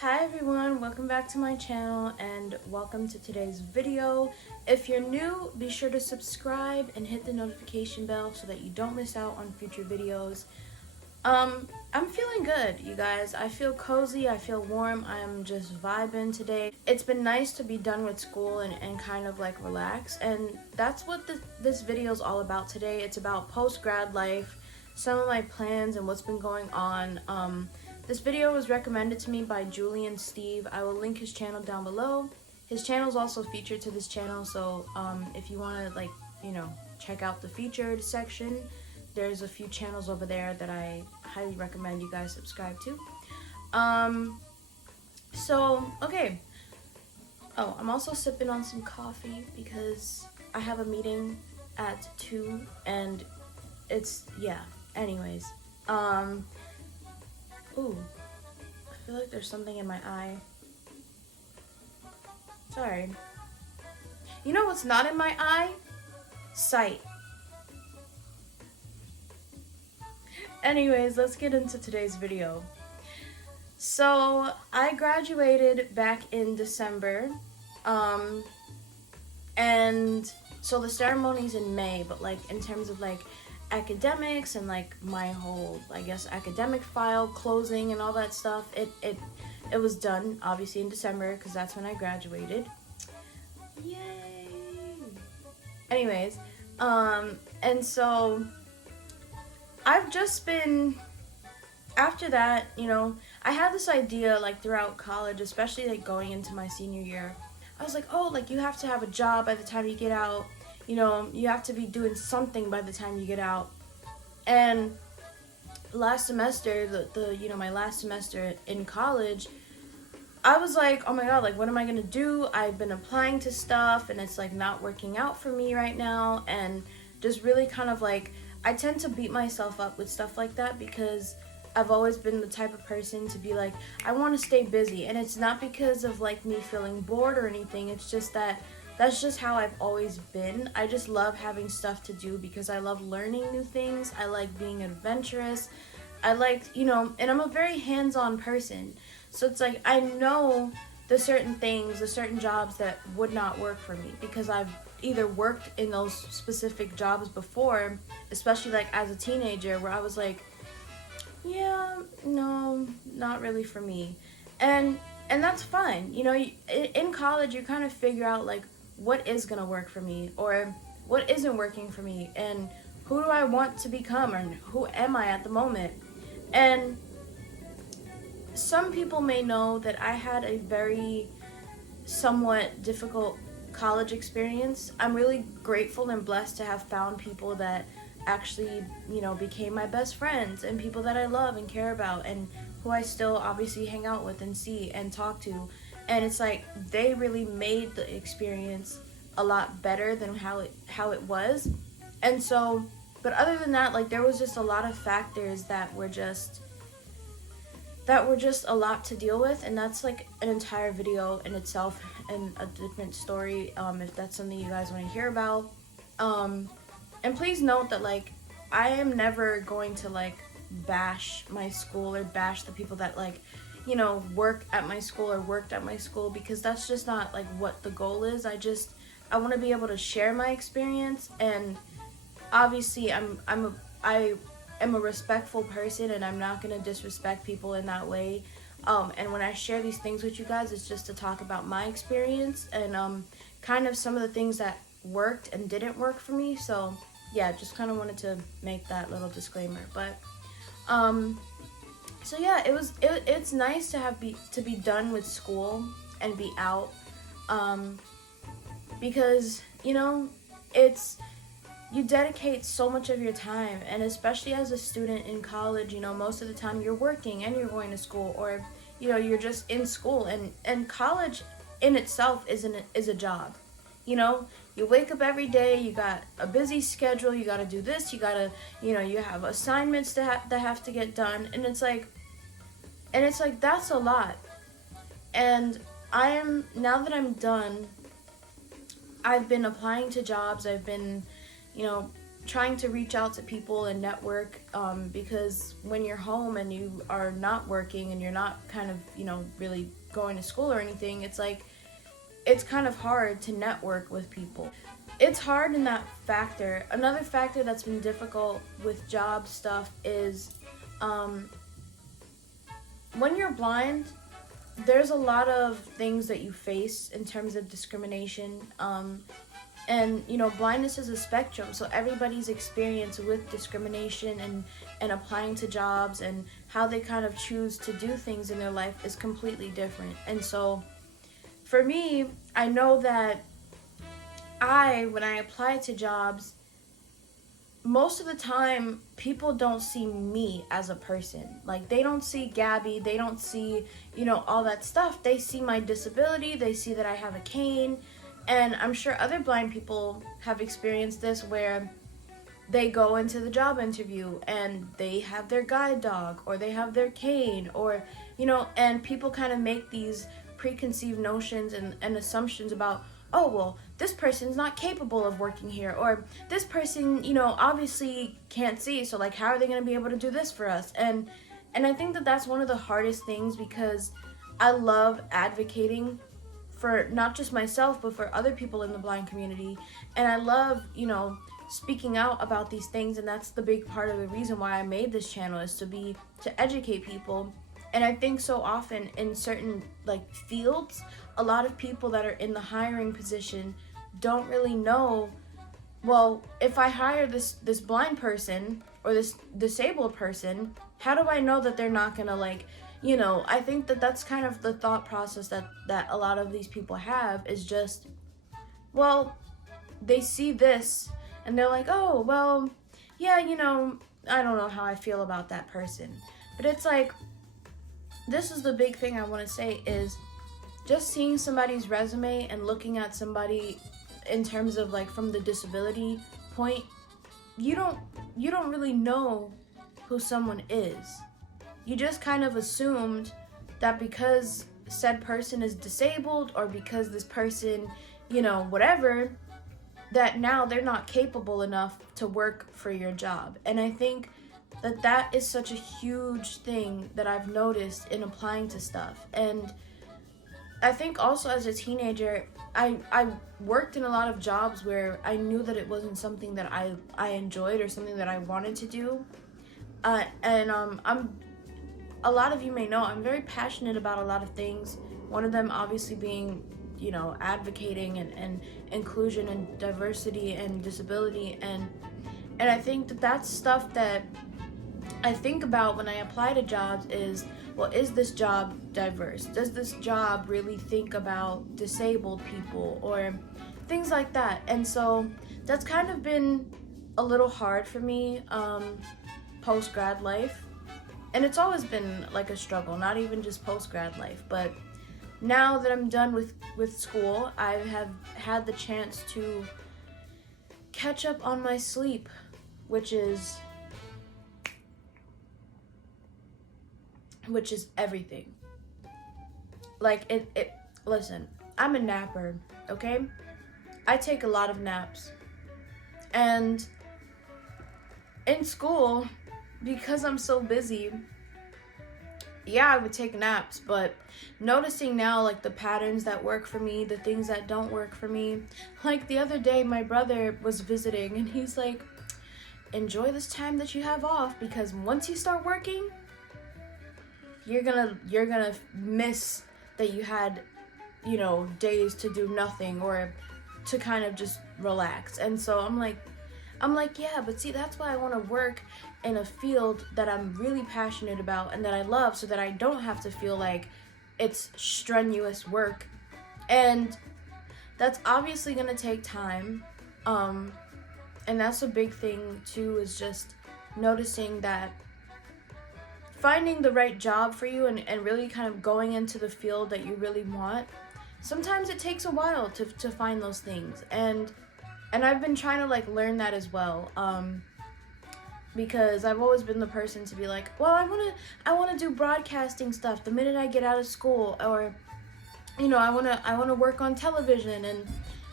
Hi everyone, welcome back to my channel and welcome to today's video. If you're new, be sure to subscribe and hit the notification bell so that you don't miss out on future videos. I'm feeling good, you guys. I feel cozy, I feel warm, I'm just vibing today. It's been nice to be done with school and kind of like relax, and that's what this video is all about today. It's about post-grad life, some of my plans and what's been going on. This video was recommended to me by Julian Steve. I will link his channel down below. His channel is also featured to this channel, so if you want to check out the featured section, there's a few channels over there that I highly recommend you guys subscribe to. Okay. Oh, I'm also sipping on some coffee because I have a meeting at 2 and anyways. Ooh, I feel like there's something in my eye. Sorry. You know what's not in my eye? Sight. Anyways, let's get into today's video. So, I graduated back in December, and so the ceremony's in May, but like in terms of like academics and like my whole, I guess, academic file closing and all that stuff, it was done obviously in December because that's when I graduated. Yay! Anyways, and so I've just been, after that, I had this idea like throughout college, especially like going into my senior year. I was like, oh, like you have to have a job by the time you get out. You have to be doing something by the time you get out. And last semester, my last semester in college, I was like, oh my god, like what am I gonna do? I've been applying to stuff and it's like not working out for me right now, and just really kind of like, I tend to beat myself up with stuff like that because I've always been the type of person to be like, I want to stay busy, and it's not because of like me feeling bored or anything. It's just that's just how I've always been. I just love having stuff to do because I love learning new things. I like being adventurous. I like, and I'm a very hands-on person. So it's like, I know the certain things, the certain jobs that would not work for me because I've either worked in those specific jobs before, especially like as a teenager, where I was like, yeah, no, not really for me. And that's fine. In college you kind of figure out like what is gonna work for me or what isn't working for me, and who do I want to become, or who am I at the moment. And some people may know that I had a very somewhat difficult college experience. I'm really grateful and blessed to have found people that actually, became my best friends and people that I love and care about and who I still obviously hang out with and see and talk to. And it's like they really made the experience a lot better than how it was. And so, but other than that, like there was just a lot of factors that were just a lot to deal with, and that's like an entire video in itself and a different story, if that's something you guys want to hear about. And please note that like I am never going to like bash my school or bash the people that like work at my school or worked at my school, because that's just not like what the goal is. I want to be able to share my experience, and obviously I am a respectful person and I'm not going to disrespect people in that way. And when I share these things with you guys, it's just to talk about my experience and kind of some of the things that worked and didn't work for me. So yeah, just kind of wanted to make that little disclaimer. But so yeah, it's nice to be done with school and be out, because you dedicate so much of your time, and especially as a student in college, most of the time you're working and you're going to school, or you're just in school, and college in itself is a job. You wake up every day, you got a busy schedule, you got to do this, you got to, you have assignments that have to get done, and it's like that's a lot. And now that I'm done, I've been applying to jobs, I've been trying to reach out to people and network, because when you're home and you are not working and you're not kind of, really going to school or anything, it's like, it's kind of hard to network with people. It's hard in that factor. Another factor that's been difficult with job stuff is, when you're blind, there's a lot of things that you face in terms of discrimination. And blindness is a spectrum, so everybody's experience with discrimination and applying to jobs and how they kind of choose to do things in their life is completely different. And so for me, I know that when I apply to jobs, most of the time people don't see me as a person. Like, they don't see Gabby, they don't see all that stuff. They see my disability, they see that I have a cane. And I'm sure other blind people have experienced this, where they go into the job interview and they have their guide dog or they have their cane, or and people kind of make these preconceived notions and assumptions about, oh, well, this person's not capable of working here, or this person obviously can't see, so like, how are they going to be able to do this for us? And I think that that's one of the hardest things, because I love advocating for not just myself but for other people in the blind community, and I love speaking out about these things. And that's the big part of the reason why I made this channel, is to educate people. And I think so often in certain fields, a lot of people that are in the hiring position don't really know, well, if I hire this blind person or this disabled person, how do I know that they're not gonna I think that that's kind of the thought process that a lot of these people have, is just, well, they see this and they're like, oh, well, yeah, I don't know how I feel about that person. But it's like, this is the big thing I want to say, is just seeing somebody's resume and looking at somebody in terms of from the disability point, you don't really know who someone is. You just kind of assumed that because said person is disabled, or because this person, whatever, that now they're not capable enough to work for your job. And I think that is such a huge thing that I've noticed in applying to stuff. And I think also as a teenager, I worked in a lot of jobs where I knew that it wasn't something that I enjoyed or something that I wanted to do. A lot of you may know, I'm very passionate about a lot of things. One of them obviously being, advocating and inclusion and diversity and disability. And I think that that's stuff that I think about when I apply to jobs is, well, is this job diverse? Does this job really think about disabled people or things like that? And so that's kind of been a little hard for me, post-grad life. And it's always been a struggle, not even just post-grad life. But now that I'm done with school, I have had the chance to catch up on my sleep, which is everything. Listen, I'm a napper, okay? I take a lot of naps. And in school, because I'm so busy, yeah, I would take naps, but noticing now the patterns that work for me, the things that don't work for me. The other day, my brother was visiting and he's like, enjoy this time that you have off, because once you start working, you're gonna miss that you had days to do nothing or to kind of just relax. And so I'm like, yeah, but see, that's why I want to work in a field that I'm really passionate about and that I love, so that I don't have to feel like it's strenuous work. And that's obviously going to take time. And that's a big thing too, is just noticing that finding the right job for you and really kind of going into the field that you really want, sometimes it takes a while to find those things. And I've been trying to learn that as well, because I've always been the person to be like, well, I want to do broadcasting stuff the minute I get out of school, or I want to work on television. And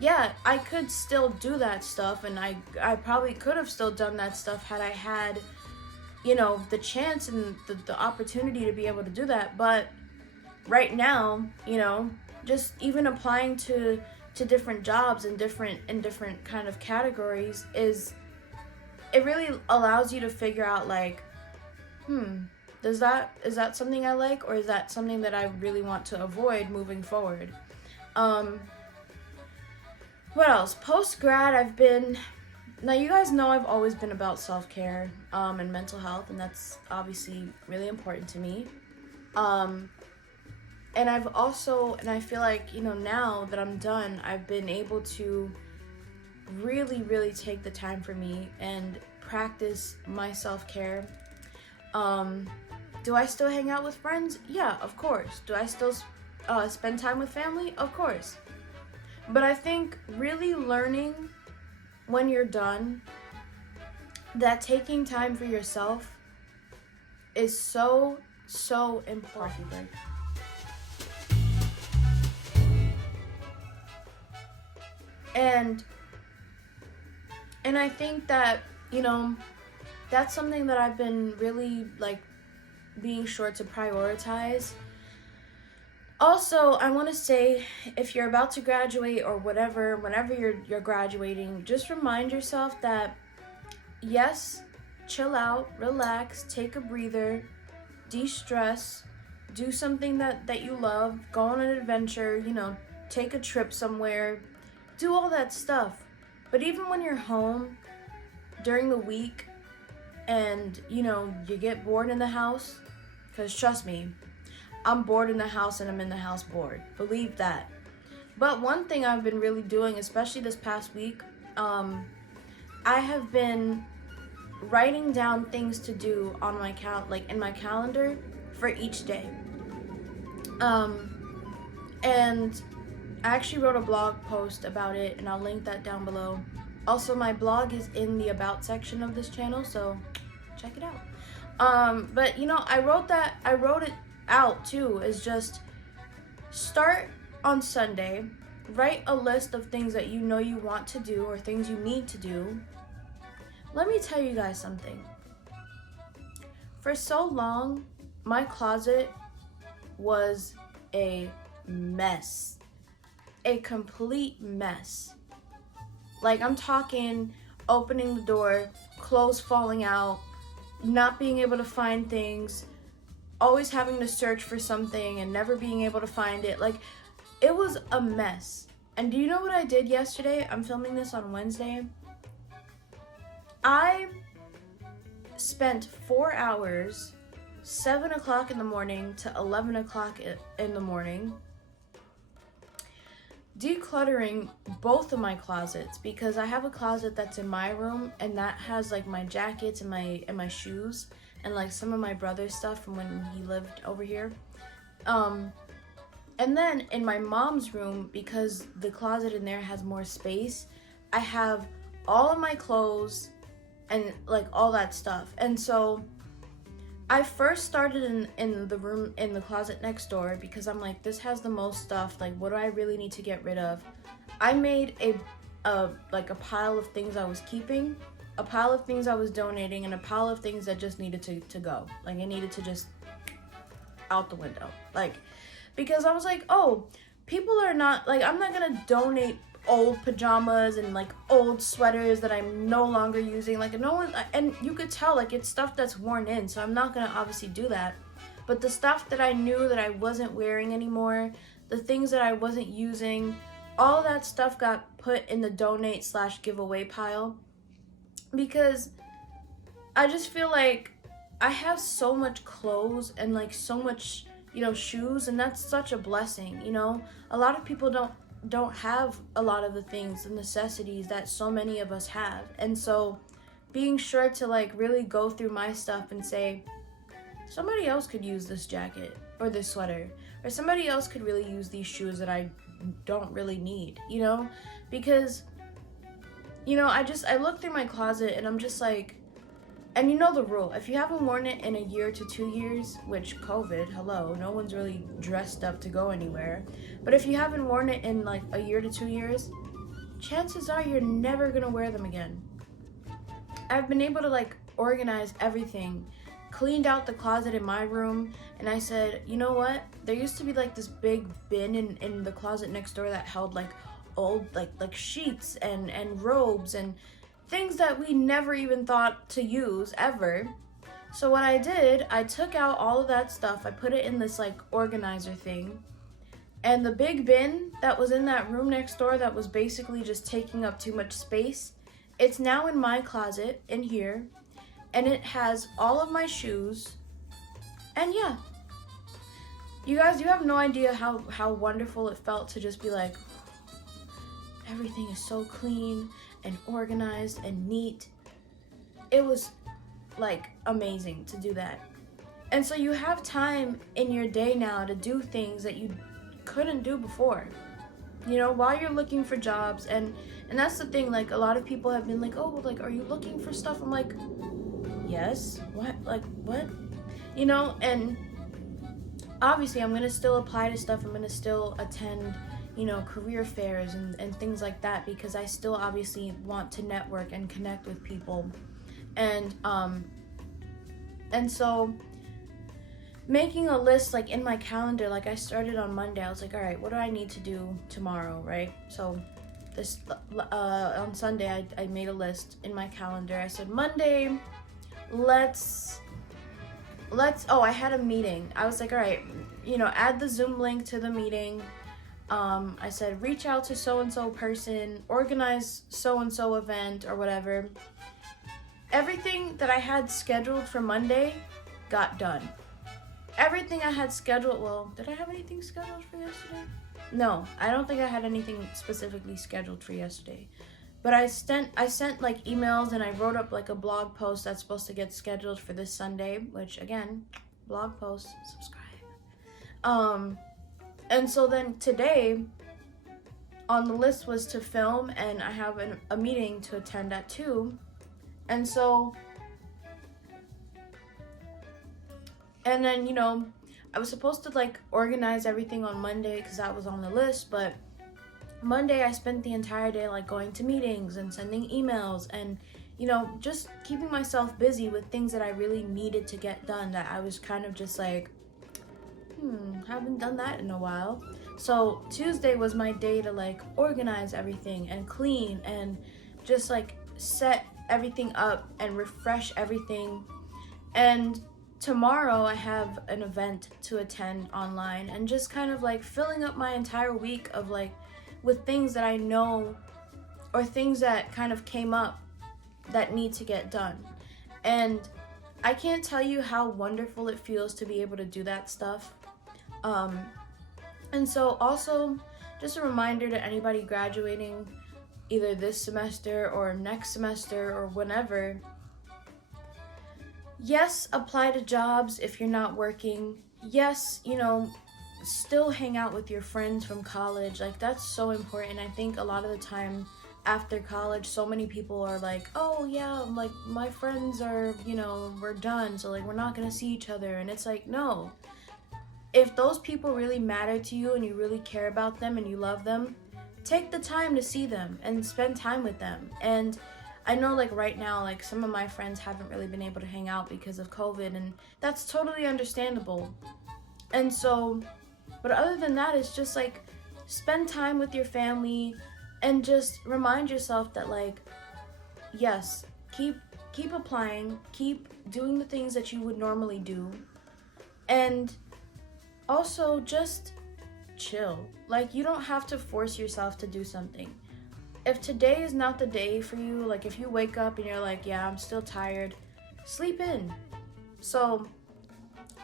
yeah, I could still do that stuff, and I probably could have still done that stuff had I had, you know, the chance and the opportunity to be able to do that. But right now, you know, just even applying to different jobs and different kind of categories is, it really allows you to figure out like, is that something I like, or is that something that I really want to avoid moving forward? What else? Post-grad, now you guys know I've always been about self-care and mental health, and that's obviously really important to me. And I feel like, you know, now that I'm done, I've been able to really, really take the time for me and practice my self-care. Do I still hang out with friends? Yeah, of course. Do I still spend time with family? Of course. But I think really learning when you're done that taking time for yourself is so, so important. And I think that, you know, that's something that I've been really like being sure to prioritize. Also, I want to say, if you're about to graduate or whatever, whenever you're graduating, just remind yourself that yes, chill out, relax, take a breather, de-stress, do something that you love, go on an adventure, you know, take a trip somewhere, do all that stuff. But even when you're home during the week and, you know, you get bored in the house, because trust me, I'm bored in the house and I'm in the house bored. Believe that. But one thing I've been really doing, especially this past week, I have been writing down things to do on my in my calendar for each day. And I actually wrote a blog post about it, and I'll link that down below. Also, my blog is in the About section of this channel, so check it out. But you know, I wrote it out too, is just start on Sunday, write a list of things that you know you want to do or things you need to do. Let me tell you guys something. For so long, my closet was a mess. A complete mess. Like, I'm talking opening the door, clothes falling out, not being able to find things, always having to search for something and never being able to find it. Like, it was a mess. And do you know what I did yesterday? I'm filming this on Wednesday. I spent 4 hours, 7 o'clock in the morning to 11 o'clock in the morning, decluttering both of my closets, because I have a closet that's in my room and that has like my jackets and my shoes and like some of my brother's stuff from when he lived over here. And then in my mom's room, because the closet in there has more space, I have all of my clothes and like all that stuff. And so I first started in the room, in the closet next door, because I'm like, this has the most stuff, like what do I really need to get rid of? I made a pile of things I was keeping, a pile of things I was donating, and a pile of things that just needed to go. Like, it needed to just out the window. Like, because I was like, oh, people are not, like, I'm not gonna donate old pajamas and like old sweaters that I'm no longer using. Like, no one, and you could tell, like, it's stuff that's worn in, so I'm not gonna obviously do that. But the stuff that I knew that I wasn't wearing anymore, the things that I wasn't using, all that stuff got put in the donate/giveaway pile, because I just feel like I have so much clothes and like so much, you know, shoes, and that's such a blessing. You know, a lot of people don't have a lot of the things, the necessities that so many of us have. And so being sure to like really go through my stuff and say, somebody else could use this jacket or this sweater, or somebody else could really use these shoes that I don't really need, you know? Because, you know, I look through my closet and I'm just like, and you know the rule, if you haven't worn it in a year to 2 years, which COVID, hello, no one's really dressed up to go anywhere. But if you haven't worn it in like a year to 2 years, chances are you're never gonna wear them again. I've been able to like organize everything, cleaned out the closet in my room, and I said, you know what? There used to be like this big bin in the closet next door that held like old like sheets and robes and things that we never even thought to use ever. So what I did, I took out all of that stuff, I put it in this like organizer thing, and the big bin that was in that room next door that was basically just taking up too much space, it's now in my closet in here, and it has all of my shoes. And yeah, you guys, you have no idea how wonderful it felt to just be like, everything is so clean and organized and neat. It was like amazing to do that. And so you have time in your day now to do things that you couldn't do before, you know, while you're looking for jobs. And that's the thing, like a lot of people have been like, oh, well, like, are you looking for stuff? I'm like, yes. What? Like, what? You know, and obviously I'm gonna still apply to stuff. I'm gonna still attend, you know, career fairs and things like that, because I still obviously want to network and connect with people. And so making a list like in my calendar, like I started on Monday. I was like, all right, what do I need to do tomorrow, right? So this on Sunday I made a list in my calendar. I said, Monday, let's I had a meeting. I was like, all right, you know, add the Zoom link to the meeting. I said, reach out to so-and-so person, organize so-and-so event or whatever. Everything that I had scheduled for Monday got done. Everything I had scheduled, well, did I have anything scheduled for yesterday? No, I don't think I had anything specifically scheduled for yesterday. But I sent like emails, and I wrote up like a blog post that's supposed to get scheduled for this Sunday, which again, blog post, subscribe. And so then today on the list was to film, and I have a meeting to attend at 2. And so, and then, you know, I was supposed to like organize everything on Monday because that was on the list, but Monday I spent the entire day like going to meetings and sending emails and, you know, just keeping myself busy with things that I really needed to get done, that I was kind of just like, haven't done that in a while. So Tuesday was my day to like organize everything and clean and just like set everything up and refresh everything. And tomorrow I have an event to attend online, and just kind of like filling up my entire week of like with things that I know or things that kind of came up that need to get done. And I can't tell you how wonderful it feels to be able to do that stuff. And so also just a reminder to anybody graduating either this semester or next semester or whenever, yes, apply to jobs if you're not working. Yes, you know, still hang out with your friends from college. Like, that's so important. I think a lot of the time after college, so many people are like, oh yeah, like my friends are, you know, we're done, so like we're not gonna see each other. And it's like, no. If those people really matter to you and you really care about them and you love them, take the time to see them and spend time with them. And I know like right now, like some of my friends haven't really been able to hang out because of COVID, and that's totally understandable. And so, but other than that, it's just like spend time with your family and just remind yourself that like, yes, keep applying, keep doing the things that you would normally do. And also just chill. Like, you don't have to force yourself to do something. If today is not the day for you, like if you wake up and you're like, yeah, I'm still tired, sleep in. So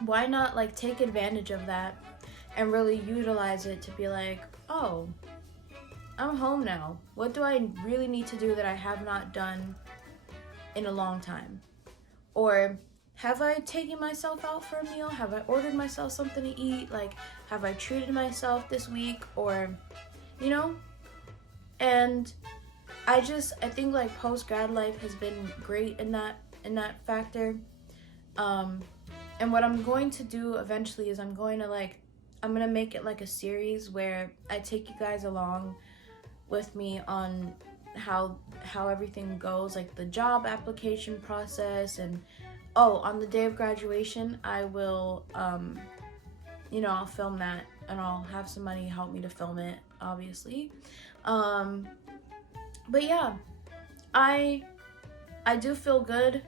why not like take advantage of that and really utilize it to be like, oh, I'm home now. What do I really need to do that I have not done in a long time? Or have I taken myself out for a meal? Have I ordered myself something to eat? Like, have I treated myself this week? Or, you know? And I think like post-grad life has been great in that factor. And what I'm going to do eventually is I'm going to make it like a series where I take you guys along with me on how everything goes, like the job application process. And oh, on the day of graduation, I will I'll film that, and I'll have somebody help me to film it, obviously. But yeah, I do feel good.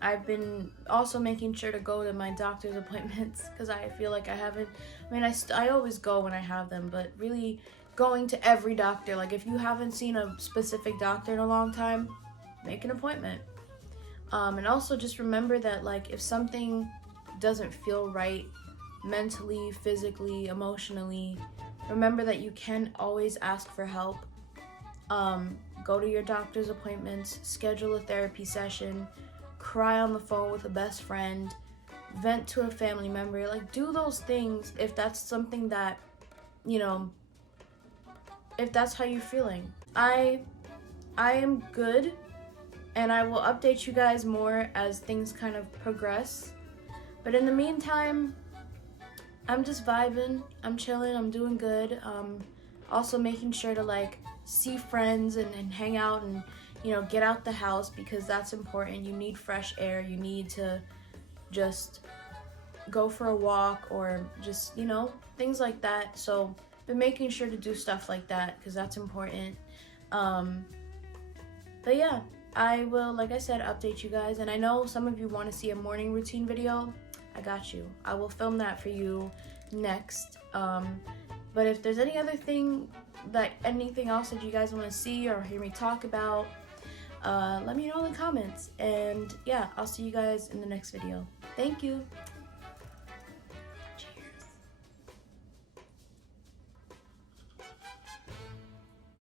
I've been also making sure to go to my doctor's appointments because I feel like I haven't. I mean, I always go when I have them, but really going to every doctor. Like, if you haven't seen a specific doctor in a long time, make an appointment. And also just remember that, like, if something doesn't feel right mentally, physically, emotionally, remember that you can always ask for help. Go to your doctor's appointments, schedule a therapy session, cry on the phone with a best friend, vent to a family member. Like, do those things if that's something that, if that's how you're feeling. I am good, and I will update you guys more as things kind of progress. But in the meantime, I'm just vibing, I'm chilling, I'm doing good. Also making sure to, like, see friends and hang out and, get out the house, because that's important. You need fresh air. You need to just go for a walk, or just, things like that. So been making sure to do stuff like that because that's important. But yeah, I will, like I said, update you guys. And I know some of you want to see a morning routine video. I got you. I will film that for you next. But if there's anything else that you guys want to see or hear me talk about, let me know in the comments. And yeah, I'll see you guys in the next video. Thank you.